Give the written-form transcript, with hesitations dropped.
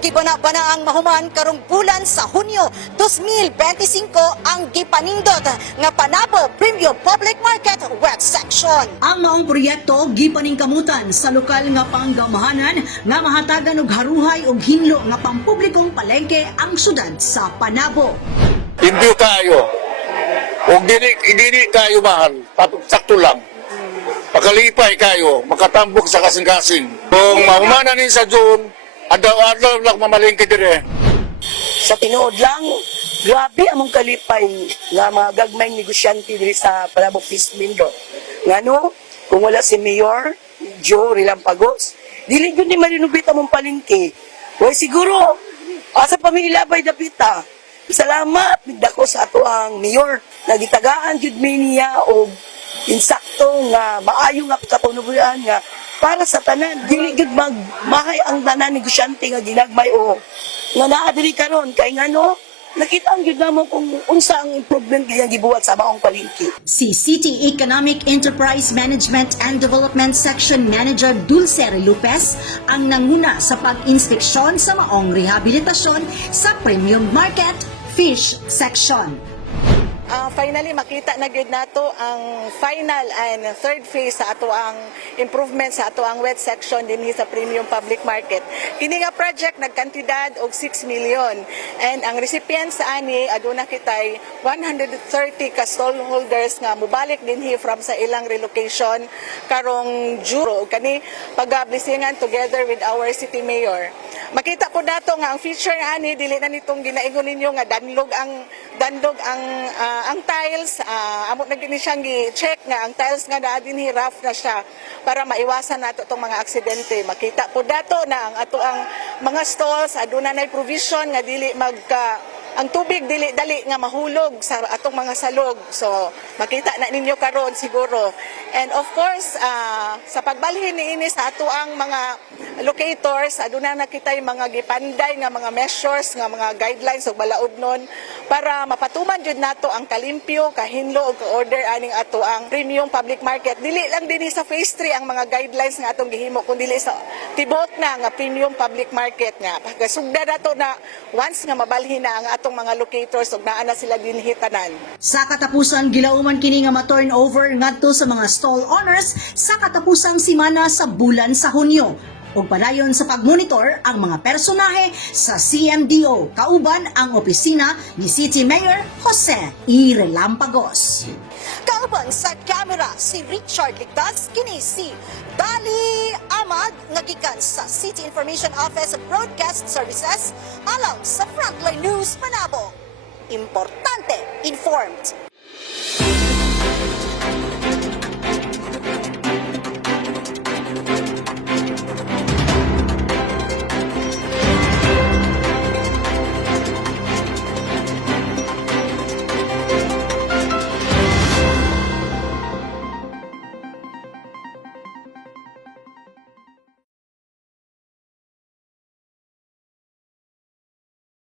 gibana-bana ang mahuman karong bulan sa Hunyo 2025 ang gipanindot nga Panabo Premium Public Market Wet Section. Ang maong proyekto gipaningkamutan sa lokal nga panggamahanan nga mahatagan og haruhay og hinlo nga pampublikong palengke ang syudad sa Panabo. Limpyo kayo. Huwag dili kayo mahal. Sakto lang. Pakalipay kayo. Makatambok sa kasing-kasing. Kung mahumanan din sa June, adaw-adaw lang mamalingki dire. Sa tinuod lang, grabe among kalipay nga mga gagmayng negosyante diri sa Panabo Feast Window. Ngano, kung wala si Mayor Joe Rilampagos, dili gyud ni marinubit among palengke. Way siguro, asa pamilabay dapita. Salamat bigdako sa ato ang mayor na gitagaan jud mi niya og insakto nga maayo nga katunugan nga para sa tanan dili gud magmahay ang tanan negosyante nga ginagmay o nga naa diri karon kay ngano nakita ang gyud namo kung unsa ang improvement kaya gibuhat sa maong palengke. Si City Economic Enterprise Management and Development Section Manager Dulce Lopez ang nanguna sa pag-inspeksyon sa maong rehabilitasyon sa Premium Market Fish Section. Finally, makita na gyud nato ang final and third phase sa ato ang improvement sa ato ang wet section dinhi sa Premium Public Market. Kini nga project nagkantidad og 6 million and ang recipients sa ani aduna kitay 130 ka stallholders nga mubalik dinhi from sa ilang relocation karong Juro kani pag-blessingan together with our city mayor. Makita po nato nga ang feature ani dili na nitong ginaingon ninyo nga dandog ang tiles, amo na gini siyang gi-check nga ang tiles nga naa dinhi rough na siya para maiwasan nato tong mga aksidente. Makita po dato na ang ato ang mga stalls aduna nay provision nga dili ang tubig dili dali nga mahulog sa atong mga salog. So makita na ninyo karon siguro. And of course, sa pagbalhin niini sa ato ang mga locators, aduna na kitay mga gipanday nga mga measures nga mga guidelines ug balaod nun para mapatuman jud nato ang kalimpyo, kahinlo ug order aning ato ang Premium Public Market. Dili lang dinhi sa phase 3 ang mga guidelines nga atong gihimo kundi sa tibok na nga Premium Public Market nga. Pagasugda nato na once nga mabalhin na ang atong mga locators ug naa na sila dinhi tanan. Sa katapusan gilauman kini nga ma-turnover ngadto sa mga stall owners sa katapusang simana sa bulan sa Hunyo. Ug padayon sa pagmonitor ang mga personahe sa CMDO kauban ang opisina ni City Mayor Jose E. Relampagos. Kauban sa kamera si Richard Ligtas kini si Dali Ahmad nagikan sa City Information Office Broadcast Services alang sa Frontline News Panabo. Importante, informed.